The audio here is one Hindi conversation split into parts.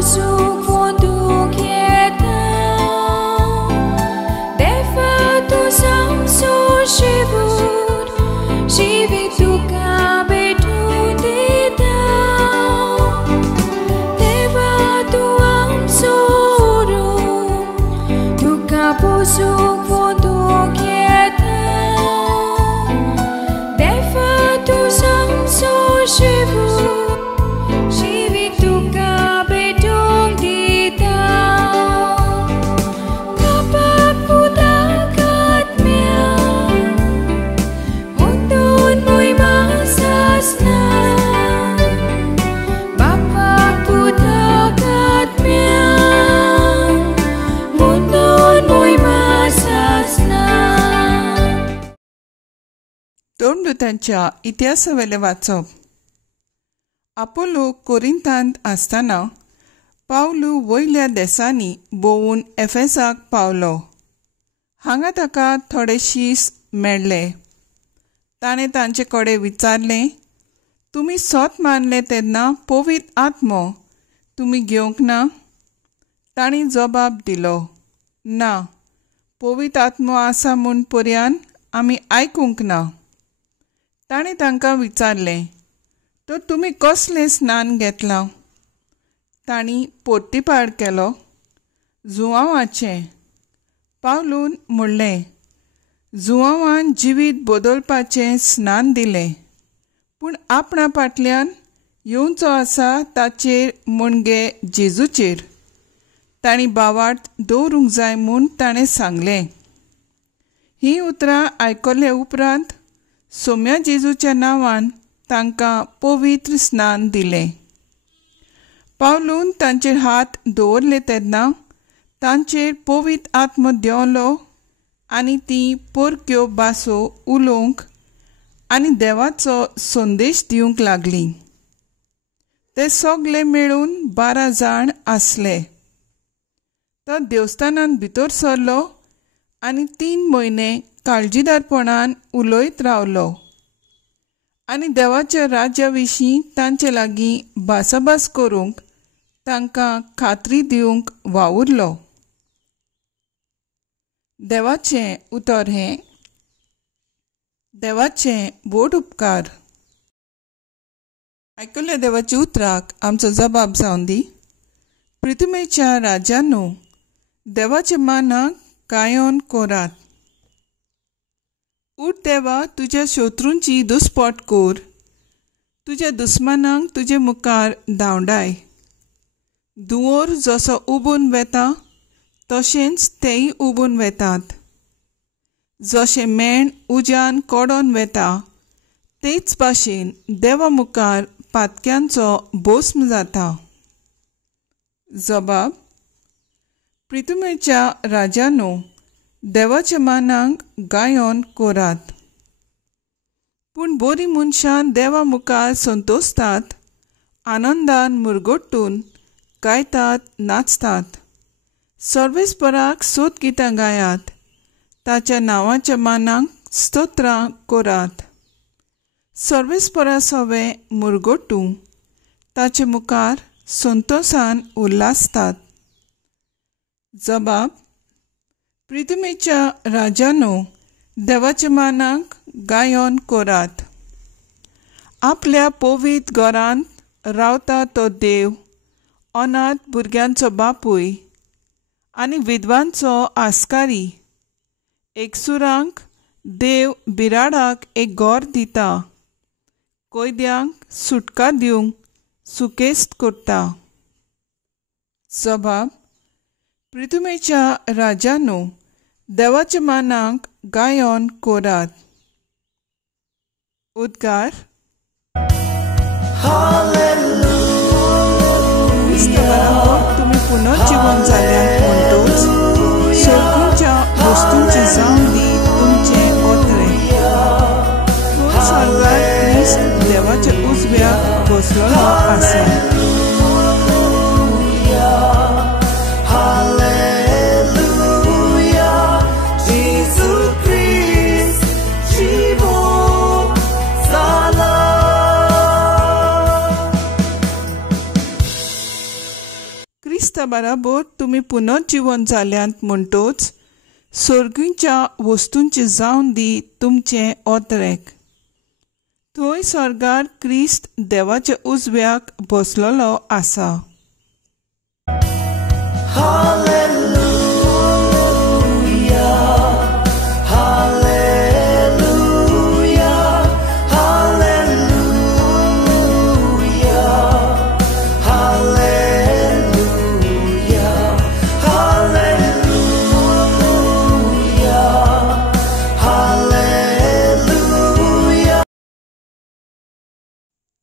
busuk untuk kita Deva tu samso shivut Shivit tu kabe tu dita Deva tu amsuru Tu ka busuk untuk kita Deva tu samso shivut दोन दूतांच्या इतिहासावेले वाचप. आपोलो कोरिंतांत आसतना पावलू वयल्या देसांनी भोंवून एफेसाक पावलो. हांगा ताका थोडे शीस मेळ्ळे. ताणें तांचे कडेन विचारलें, तुमी सोत मारले तेन्ना पवित्र आत्मो तुमी घेवंक ना? तांणी जबाब दिलो, ना, पवित्र आत्मो आसा म्हूण पर्यान आमी आयकूंक ना. ताणें तांकां विचारलें, तर तुमी कसलें स्नान घेतलां? तांणी पोर्तिपाड केलो, जुवांवाचें. पावलून म्हणलें, जुवांवान जिवीत बदलपाचें स्नान दिलें, पूण आपणा फाटल्यान येवचो आसा ताचेर म्हणगे जेजूचेर तांणी बावार्थ दवरूंक जाय म्हूण ताणें सांगलें. हीं उतरां आयकले उपरांत सोम्या जेजूच्या नांवान तांकां पवित्र स्नान दिलें. पावलून तांचेर हात दवरले तेन्ना तांचेर पवित्र आत्मो देंवलो आनी तीं परक्यो भासो उलोवंक आनी देवाचो संदेश दिवंक लागलीं. ते सगळे मेळून 12 जाण आसले. तो देवस्थानांत भितर सरलो आनी 3 म्हयने काळजीदारपणान उलयत रावलो आनी देवाच्या राज्या विशीं तांचे लागीं भासाभास करूंक तांकां खात्री दिवंक वावुरलो. देवाचें उतर हें. देवाचें बोड उपकार. आयकल्ल्या देवाच्या उतराक आमचो जबाब जावन दी. पृथ्वीच्या राजांनो, देवाच्या मानाक गायोन कोरात. उठ देवा, तुज्या शत्रूंची दुस्पट कोर. तुज्या दुस्मानांक तुजे मुखार धांवडाय. दुवोर जसो उबून वेता तशेंच तेय उबून वेतात. जशें मेण उज्यान कोडोन वेता तेच भाशेन देवा मुखार पातक्यांचो भस्म जाता. जबाब. पृथ्वीच्या राजांनो, देवाच्या मानांक गायोन कोरात. पूण बरीं मनशां देवा मुखार संतोसतात, आनंदान मुरगोट्टून गायतात, नाचतात. सर्वेस्पराक सोत गितां गायात, ताच्या नांवाच्या मानांक स्तोत्रां कोरात. सर्वेस्परा सवे मुरगोट्टू ताचे मुखार संतोसान उल्हासतात. जबाब. पृथ्वीच्या राजांनो, देवाच्या मानांक गायोन कोरात. आपल्या पवित्र घरांत रावता तो देव, अनाथ भुरग्यांचो बापूय आनी विधवांचो आस्कारी. एकसुरांक देव बिराडाक एक घर दिता. कैद्यांक सुटका दिवंक सुकेस्त करता. जबाब. पृथ्वीच्या राजांनो, देवाच्या मानांक गायोन कोरात. उद्गार. तुम्ही पुनर्जीवन जाल्यात म्हणटोच सर्गीच्या वस्तूंचे जावन दी तुमचे ओतरे. स्वर्गात क्रिस्त देवाच्या उजव्याक बसलेलो आसा. क्रिस्ता बराबर तुमी पुनर्जीवन जाल्यांत म्हणटोच सर्गीच्या वस्तूंचे जावन दी तुमचें ओतरेक. थंय स्वर्गार क्रिस्त देवाच्या उजव्याक बसलोलो आसा.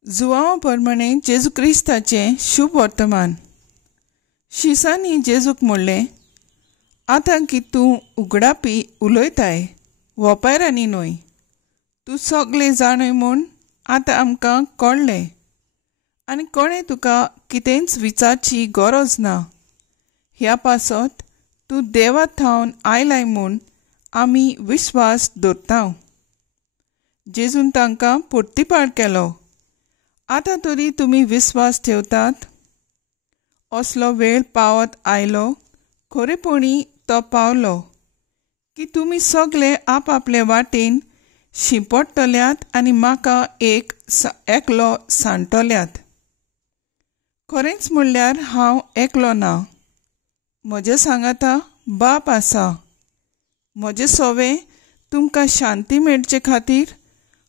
जुवांव प्रमाणे जेजू क्रिस्ताचें शुभ वर्तमान. शिसांनी जेजूक म्हणलें, आतां की तूं उगडापी उलयताय, वोपायरांनी न्हय, तूं सगळें जाणय म्हूण आतां आमकां कळ्ळें आनी कोणें तुका कितेंच विचारची गरज ना. ह्या पासत तूं देवा थावन आयलाय म्हूण आमी विश्वास दवरता. जेजून तांकां परतीपाड केलो. आतां तरी तुमी विस्वास ठेवतात? असलो वेळ पावत आयलो, खरेपणी तो पावलो, की तुमी सगळे आपआपले वाटेन शिंपडटल्यात आनी म्हाका एकलो सांडटल्यात. खरेंच म्हणल्यार हांव एकलो ना, म्हज्या सांगाता बाप आसा. म्हजे सवे तुमकां शांती मेळचे खातीर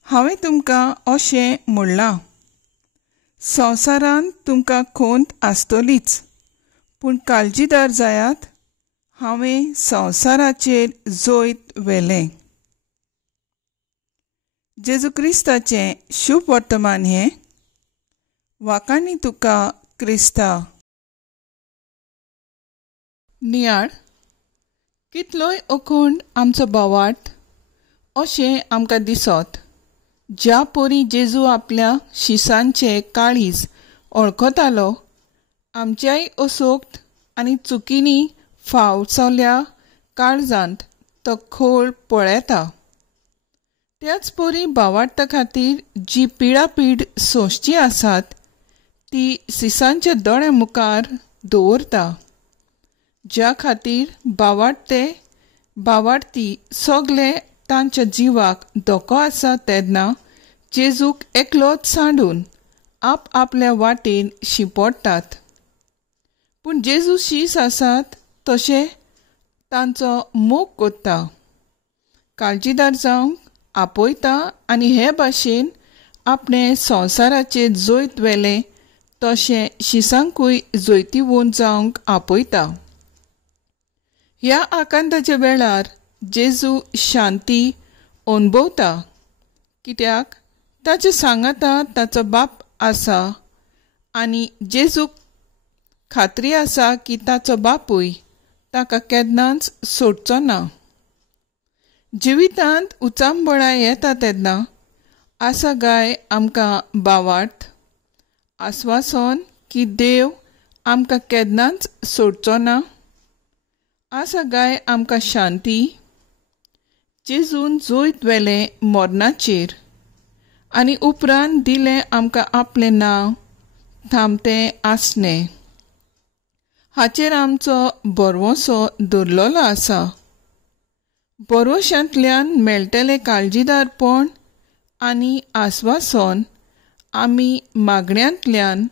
हांवें तुमकां अशें म्हणलां. संवसारांत तुमकां खोंत आसतलीच, पूण काळजीदार जायात, हांवें संवसाराचेर जैत व्हेलें. जेजू क्रिस्ताचें शुभ वर्तमान हें. वाकांनी तुका क्रिस्ता. नियाळ कितलोय अखंड आमचो बोवाट अशें आमकां दिसत. ज्या परी जेजू आपल्या शिसांचे काळीज वळखतालो, आमच्याय असोक्त आनी चुकींनी फावचल्या काळजांत तो खोल पळयता. त्याच परी भावार्था खातीर जी पिडापीड सोंसची आसात ती सिसांच्या दोळ्या मुखार दवरता. ज्या खातीर भावार्थी सगळे तांच्या जिवाक धोको आसा तेन्ना जेजूक एकलोच सांडून आपआपल्या वाटेन शिंपडटात. पूण जेजू शीस आसात तशें तांचो मोग कोत्ता, काळजीदार जावंक आपयता आनी हे भाशेन आपणे संवसाराचेर जैत व्हेलें तशें शिसांकूय जैतिवंत जावंक आपयता. ह्या आकांताच्या वेळार जेजू शांती अनुभवता, कित्याक ताचे सांगाता ताचो बाप आसा आनी जेजूक खात्री आसा की ताचो बापूय ताका केन्नाच सोडचो ना. जिवितांत उचांबळाय येता तेन्ना आसा गाय आमकां भावार्थ, आस्वासन की देव आमकां केन्नाच सोडचो ना. आसा गाय आमकां शांती. जेजून जैत व्हेलें मरणाचेर आनी उपरांत दिलें आमकां आपलें नांव थांबतें आसणें. हाचेर आमचो भरवोसो दवरलेलो आसा. भरवशांतल्यान मेळटलें काळजीदारपण आनी आस्वासन आमी मागण्यांतल्यान